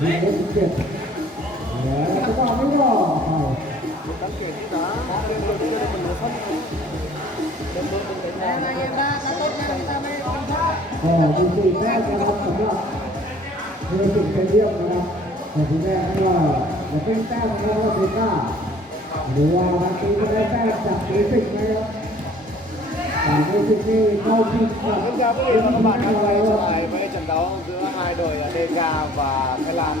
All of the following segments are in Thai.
เจ็บแล้วก็ไม่รอตั้งเก่งที่นะเรียนรู้ด้วยมันรู้ขั้นเดินเป็นไปได้ในยังบ้าแล้วต้นนั้นทำให้ร้อนผ้าจริงๆแม่จะรับสำหรับเรือสิ่งเป็นเยี่ยมนะครับแต่ที่แม่ให้ว่าจะเป็นแต้มนะครับว่าเทก้าหรือว่าวันนี้จะได้แต้มจากเรือสิ่งนะครับแต่เรือสิ่งนี่เข้าทีมครับ Chúng ta có thể các bạn tham gia lại với trận đấu giữa hai đội DK và Thái Lan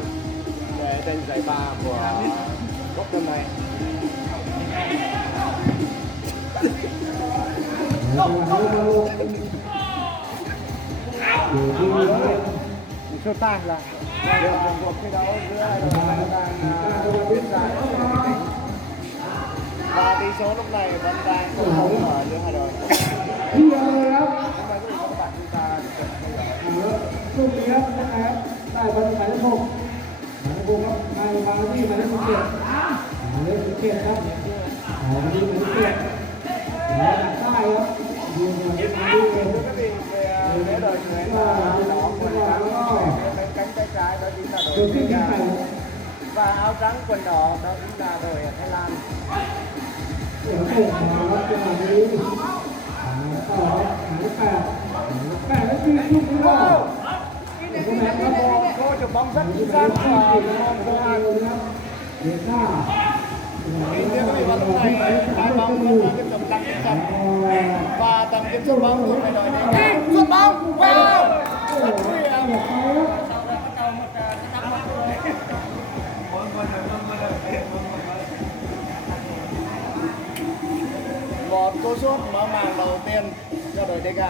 để giành giải ba của cúp năm nay. Số tay là cuộc thi đấu giữa hai đội đang diễn ra và tỷ số lúc này vẫn đang cân đối ở giữa hai đội. ลูกนี้ครับนะครับได้บอลหมายเลข6หมายเลข6ครับมาที่หมายเลข17หมายเลข17ครับมาที่หมายเลข7แล้วได้ครับยืนอย่างนี้มาที่เองก็ cánh tay trái đó chính là đội Việt Nam và áo trắng quần đỏ đó chính là đội Thái Lan. เดี๋ยวเตะมาครับจังหวะนี้ต่อหมายเลข8แล้วคือลูกนี้ก็Cô chụp bóng rất chính xác của cô An. Tuy nhiên các vị bóng này trái bóng vẫn đang tiếp tục tăng tiếp cận và tầm kiểm soát bóng thuộc về đội này. Xuất bóng vào. Rất nguy hiểm. Một cú sút mở màn đầu tiên cho đội DK.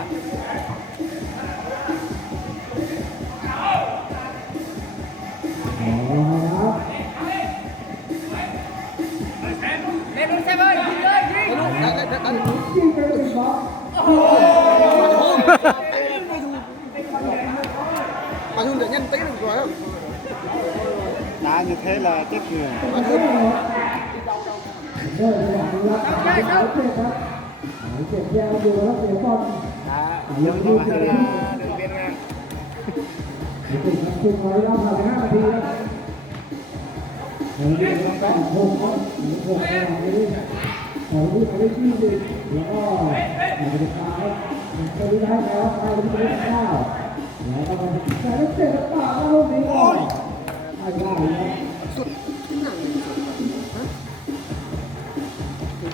Lên luôn xem ơi, đi lên đi. Bà Hương để nhanh tí được rồi không? Đá như thế là chết người. Giống như là đường biên ngang.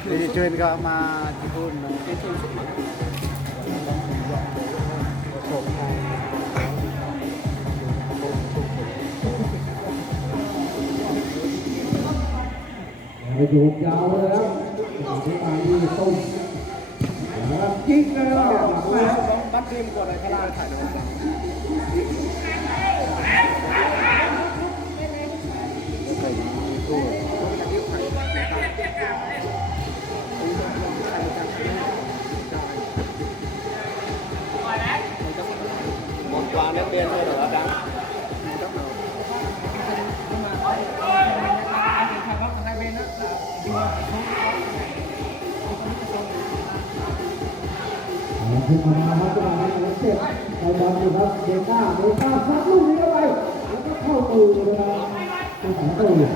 Đi chuyên cả mà chỉ hôn nó cái chuyên sức mạnh. Dục vào rồi đó, các bạn đi không, chích ra đó, bắt tim của đội Thái Lan thải đội. Một quả lên biên thôi rồi đá. Hãy subscribe cho kênh Ghiền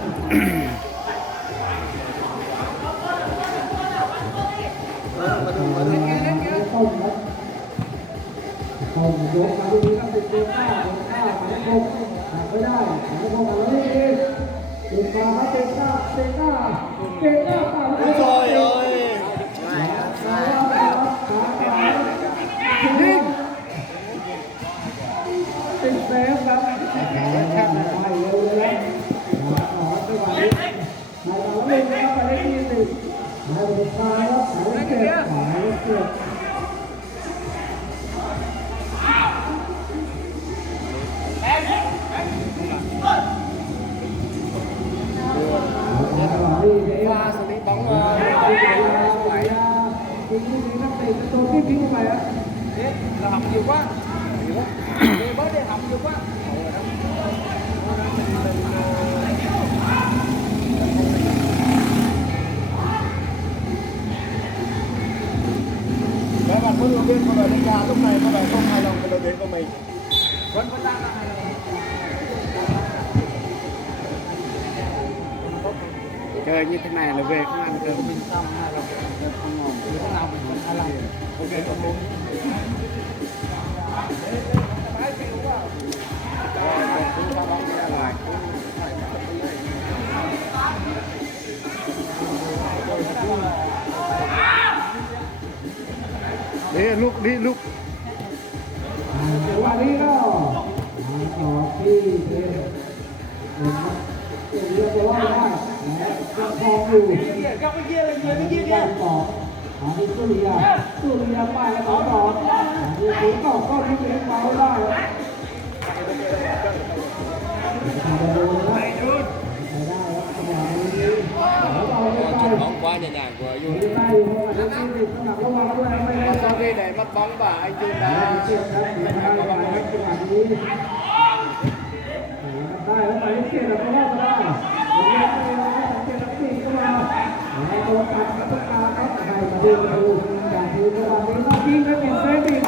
Mì Gõ để không bỏ lỡ những Trời ơi. Tình thếครับครับไปเลยนะขอไปวันนี้มาเราเล่นนะครับไปเล่นที่สิมาดูฟ้าแล้วขายเก็บขายเก็บPha xử lý bóng tôi tiếp theo mày á là học nhiều quá. Bớt đi học nhiều quá. Các bạn huấn luyện viên của đội DK lúc này có vẻ không hài lòng với đội tuyển của mình. Vẫn đang hài lòng. chơi như thế này là về không ăn được mình xong hay là không ngon lúc nào mình cũng hay làm ok không muốn đi lúc จังหวะนี้ก็ต่อที่เรียกว่าได้ยังคลองอยู่ยังต่อที่สุริยาป้ายต่อมีถึงต่อก็ที่เลี้ยงเบาได้bóng quá nhẹ nhàng của Jun sau khi để mất bóng và anh Jun đãได้แล้วไปเกี่ยวกับว่าได้เกี่ยวกับปีก็มาตัวตัดกับตาครับใครมาดูอย่างที่เมื่อวานนี้มายิงก็เป็นเซฟอีก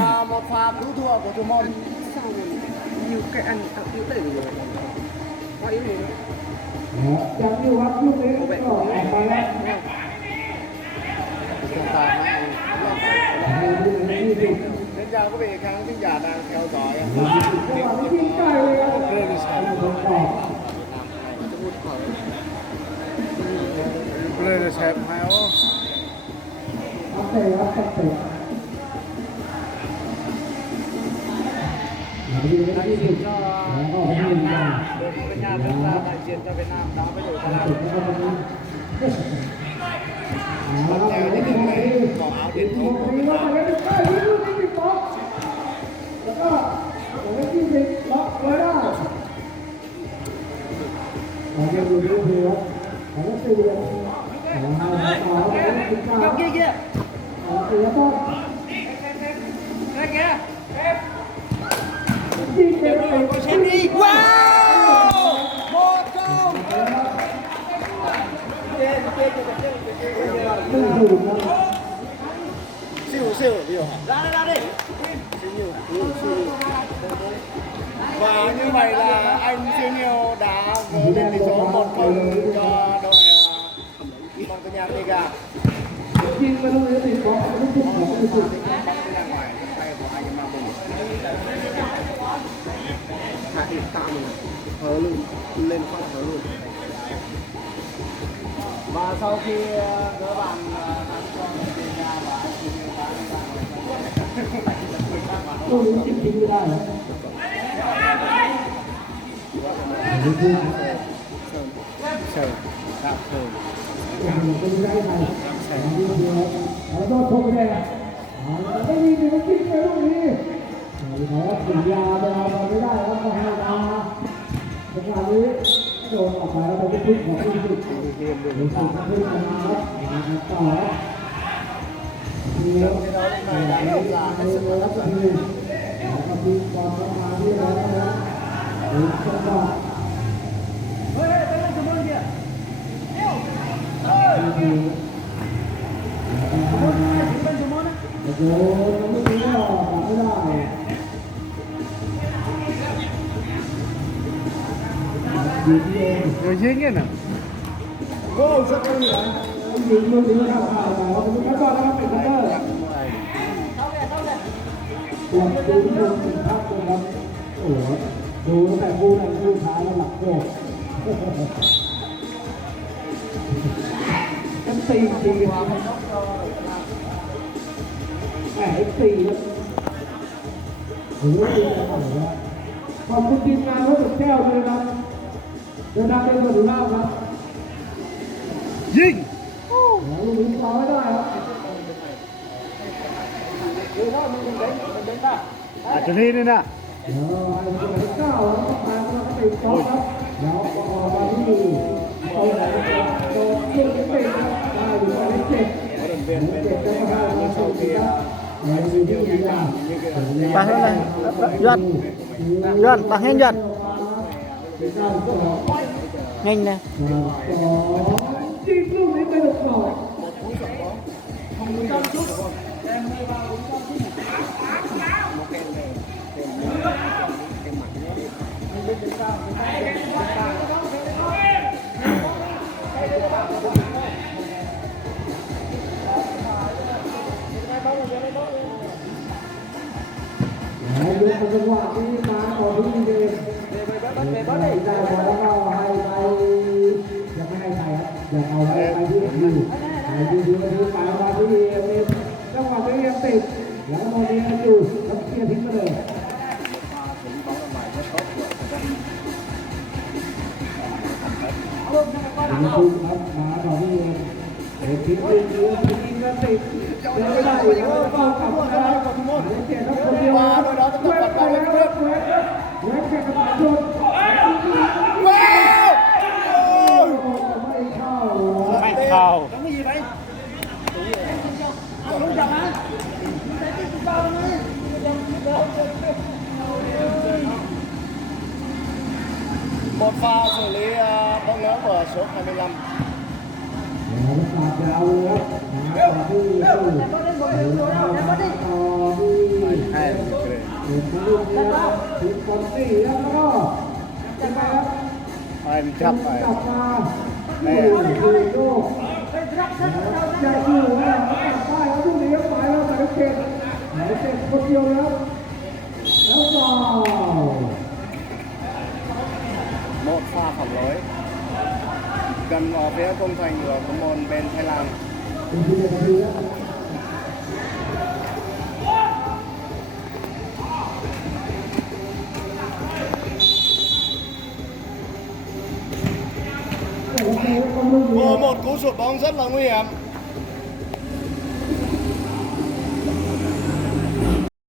và một pha cứu thua của thủ môn nhiều cái ăn yếu tẩy rồi có yếu gì nữa ยังอยู่ครับลูกนี้ก็ออกมาแล้ว trọng tài đến chào quý vị khán thính giả đang theo dõi Play sẽ phải không? Đại diện cho bên nhà chúng ta đại diện cho Việt Nam đá với đội Thái Lan. Bắt theo những người này có áo truyền thống của Việt Nam. kia kia ra kìa xem đi wow một câu Siêu điều hả? ra đi Và như vậy là anh Siêu Nhiều đã gỡ lên tỷ số 1-0 cho đội Bóng Tây Nha Tega.ยิงไปลูกนี้ติดบอลลูกทุ่งของลูกทุ่ง Bóng đi ra ngoài tay của anh em Mao Bùng. Hạ điểm tạo mình hớ luôn, lên phát hớ luôn. Và sau khi gỡ bàn thắng cho Tây Nha và anh Siêu Nhiều đã đi ra ngoài. ลูกนี้จริงๆไม่ได้เหรอลูกทุ่ง Sờ, đạp sờ. อย่างนี้ก็ไม่ได้ใครแต่ลูกเดียวแล้วก็โทษแดงไม่มีไม่จริงเลยลูกนี้ไหนว่าถึงยาไปเอาไม่ได้แล้วก็ให้ยาจังหวะนี้โดนออกมาแล้วไปพลิกของลูกทุ่ง Đi game ดู đường สิ tạm. ขึ้นมาครับต่อทีเดียว Cái đó lúc này đã được là hết sức là hấp dẫn. แล้วก็มีความประมาณที่แล้วนะหรือจังหวะ เฮ้ยไปเล่นกับมึงเดียว ที่ เป็นชั่วโมงนะ โอ้โหยังไม่รู้ว่าไม่ได้ยิงเอง Rồi dính ấy nè. โก้สักคนเหรอยิงลูกนี้เข้าข่ายมาแล้วเป็นบอลนะครับเป็นคัตเตอร์ปวดดูที่ลงเป็นพักนะครับโอ้โหดูตั้งแต่คู่นั้นคู่ท้ายแล้วหลักโก้กันตีจริงๆแหมตีแล้วโอ้โหตีกันหมดแล้วขอบคุณทีมงานรถสุดแก้วด้วยนะครับเดินทางไปสมุทรเล่าครับ Dính. แล้วลูกนี้ต่อไม่ได้ครับ À, cho nên đây nè. เดี๋ยวไอ้ตัวที่เก้าแล้วก็มาแล้วก็ติดจ็อบครับแล้วก็ออกมาที่ดีเอาไหนโดนลูกนี้ติดครับได้อยู่มาได้เจ็บเจ็บก็มาได้มาสูงดีครับในอยู่ที่ดีอ่ะ Bắn lên này. Duật. Duật, bắn hết Duật. nhanh nè จีบลูกนี้ไปหลบหน่อย จังหวะนี้มาต่อที่เดน về bớt đi ได้บอลแล้วก็ให้ไปยังไม่ให้ใครครับยังเอาไปที่ดีไปที่ดีไปมาที่เอ็มจังหวะนี้ยังติดแล้วโมเดลอยู่แล้วเคลียร์ทิ้งไปเลยดูครับมาต่อที่เอ็มทิ้งไปเยอะทิ้งก็ติดเดินไม่ได้แล้วก็กลับมาแล้วเจ็บทั้งคนเดียวเว้ยไปแล้วเว้ยแข่งกันมาชน ว้าว ไม่เข้า ไม่เข้าmột pha xử lý bóng lớn của số 25. แล้วปาดยาวเลยครับมาต่อที่ต่อที่ Hai là được rồi. เห็นมาลูกนี้ครับถึงคนสี่แล้วก็จะมาครับ Hai mình chấp กลั phải. บมาคือโยกอย่าอยู่นะกลับได้แล้วลูกนี้ไปแล้วแต่เก็บหมายเจ็บคนเดียวแล้วแล้วก็ Một pha phản lối gần vào phía công thành của có môn bên Thái Lan. เป็นที่เดียวกันดีแล้ว Một cú sút bóng rất là nguy hiểm.